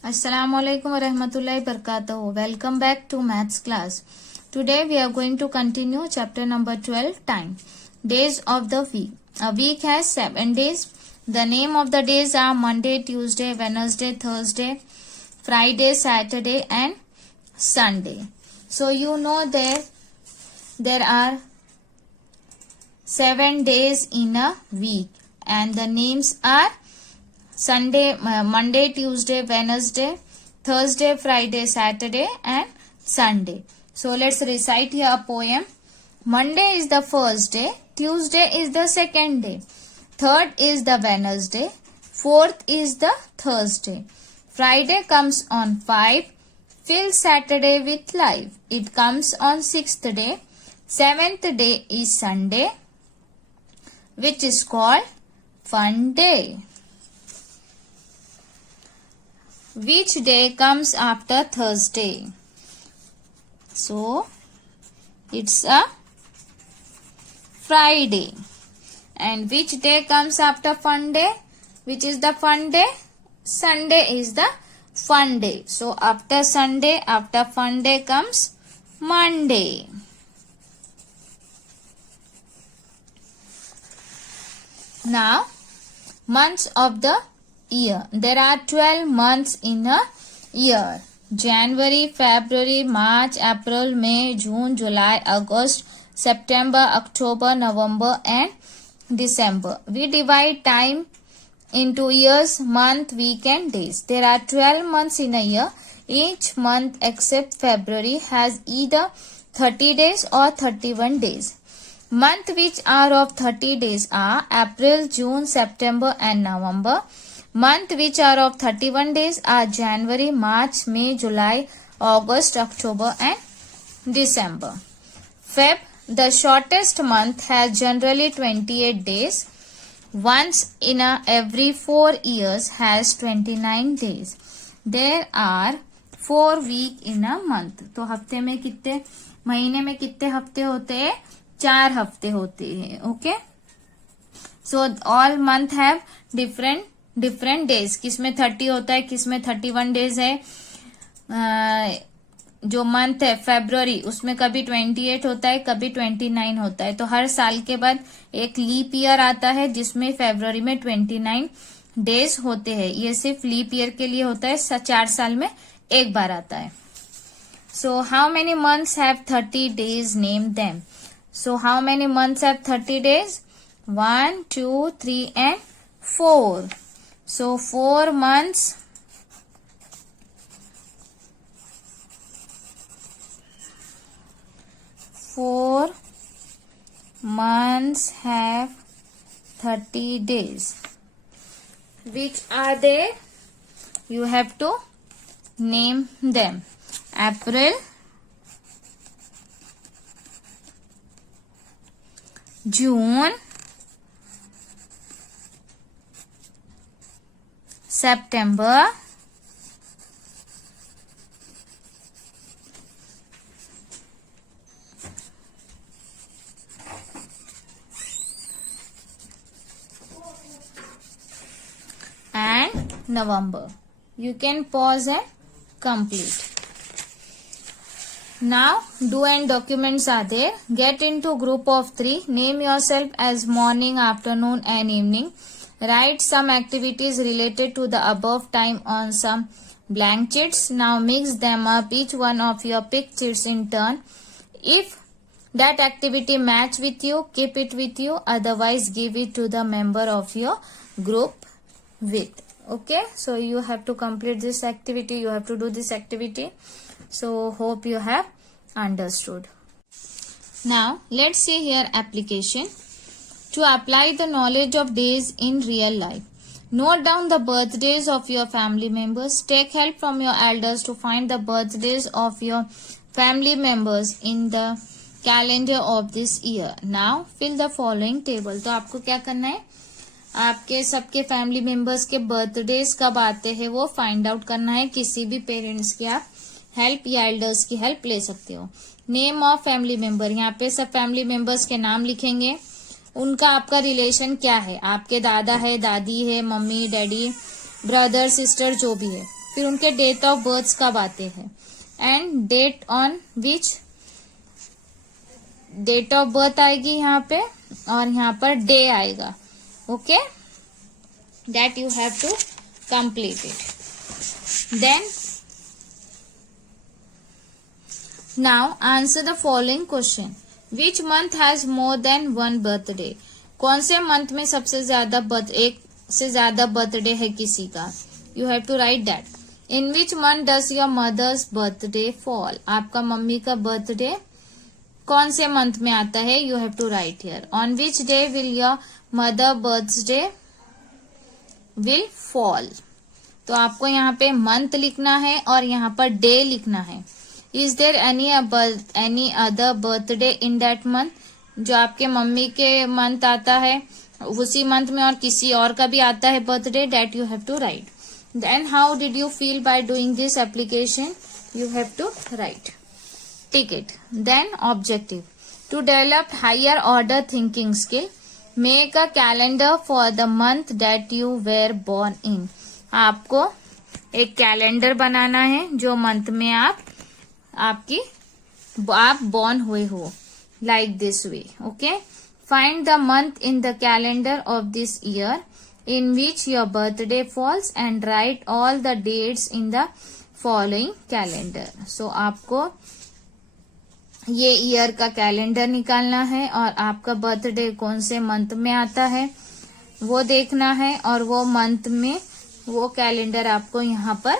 Assalamualaikum warahmatullahi wabarakatuh. Welcome back to maths class. Today we are going to continue chapter number 12, time. Days of the week. A week has 7 days. The name of the days are Monday, Tuesday, Wednesday, Thursday, Friday, Saturday and Sunday. So you know there are 7 days in a week and the names are Sunday, Monday, Tuesday, Wednesday, Thursday, Friday, Saturday and Sunday. So let's recite here a poem. Monday is the first day, Tuesday is the second day, third is the Wednesday, fourth is the Thursday. Friday comes on 5, fill Saturday with life. It comes on 6th day. 7th day is Sunday, which is called fun day. Which day comes after Thursday? So, it's a Friday. And which day comes after fun day? Which is the fun day? Sunday is the fun day. So, after Sunday, after fun day comes Monday. Now, months of the year. There are 12 months in a year. January, February, March, April, May, June, July, August, September, October, November and December. We divide time into years, month, week and days. There are 12 months in a year. Each month except February has either 30 days or 31 days. Months which are of 30 days are April, June, September and November. Months which are of 31 days are January, March, May, July, August, October and December. Feb, the shortest month, has generally 28 days. Once in every 4 years has 29 days. There are 4 weeks in a month. तो हफ्ते में कितने, महीने में कितने हफ्ते होते हैं? 4 हफ्ते होते हैं. Okay. So all month have different days. किसमें 30 होता है, किसमें 31 डेज है. जो मंथ है फरवरी, उसमें कभी 28 होता है, कभी 29 होता है. तो हर साल के बाद एक लीप ईयर आता है जिसमें फरवरी में 29 डेज होते हैं. ये सिर्फ लीप ईयर के लिए होता है, 4 साल में एक बार आता है. So how many months have 30 days, name them. So how many months have 30 days? 1, 2, 3 and 4. So 4 months have 30 days. Which are they? You have to name them. April, June, September, and November. You can pause and complete. Now, do and documents are there. Get into group of 3. Name yourself as morning, afternoon and evening. Write some activities related to the above time on some blank sheets. Now mix them up, each one of your picked sheets in turn. If that activity match with you, keep it with you. Otherwise, give it to the member of your group with. Okay, so you have to complete this activity. You have to do this activity. So hope you have understood. Now let's see here application. To apply the knowledge of days in real life. Note down the birthdays of your family members. Take help from your elders to find the birthdays of your family members in the calendar of this year. Now fill the following table. तो आपको क्या करना है? आपके सबके family members के birthdays कब आते हैं वो फाइंड आउट करना है. किसी भी पेरेंट्स की आप हेल्प या एल्डर्स की हेल्प ले सकते हो. नेम ऑफ फैमिली मेंबर, यहाँ पे सब फैमिली मेंबर्स के नाम लिखेंगे. उनका आपका रिलेशन क्या है, आपके दादा है, दादी है, मम्मी, डैडी, ब्रदर, सिस्टर, जो भी है. फिर उनके डेट ऑफ बर्थ कब आते हैं, and date on which date of birth आएगी यहाँ पे, और यहाँ पर डे आएगा. Okay, that you have to complete it. Then now answer the following question. Which month has more than one birthday. कौन से मंथ में सबसे ज्यादा एक से ज्यादा बर्थडे है किसी का. You have to write that. In which month does your mother's birthday fall. आपका मम्मी का बर्थडे कौन से मंथ में आता है. You have to write here. On which day will your mother birthday will fall. तो आपको यहाँ पे मंथ लिखना है और यहाँ पर डे लिखना है. Is there any other birthday in that month. जो आपके मम्मी के मंथ आता है उसी मंथ में और किसी और का भी आता है birthday, that you have to write. Then how did you feel by doing this application. You have to write. Tick it. Then objective. To develop higher order thinking skill, make a calendar for the month that you were born in. आपको एक calendar बनाना है जो month में आप born हुए हो, like this way. Okay, find the month in the calendar of this year in which your birthday falls and write all the dates in the following calendar. So आपको ये year का calendar निकालना है और आपका birthday कौन से month में आता है वो देखना है, और वो मंथ में वो कैलेंडर आपको यहाँ पर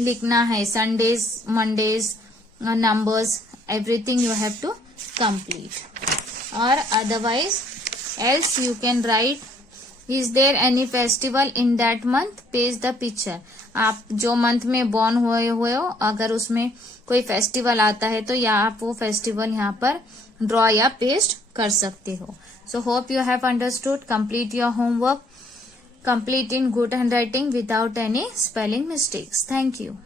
लिखना है. Sundays, Mondays, numbers, everything you have to complete. Or otherwise else you can write, is there any festival in that month. Paste the picture. आप जो मंथ में बॉर्न हुए हो अगर उसमें कोई फेस्टिवल आता है तो या आप वो फेस्टिवल यहाँ पर ड्रॉ या पेस्ट कर सकते हो. So hope you have understood. Complete your homework. Complete in good handwriting without any spelling mistakes. Thank you.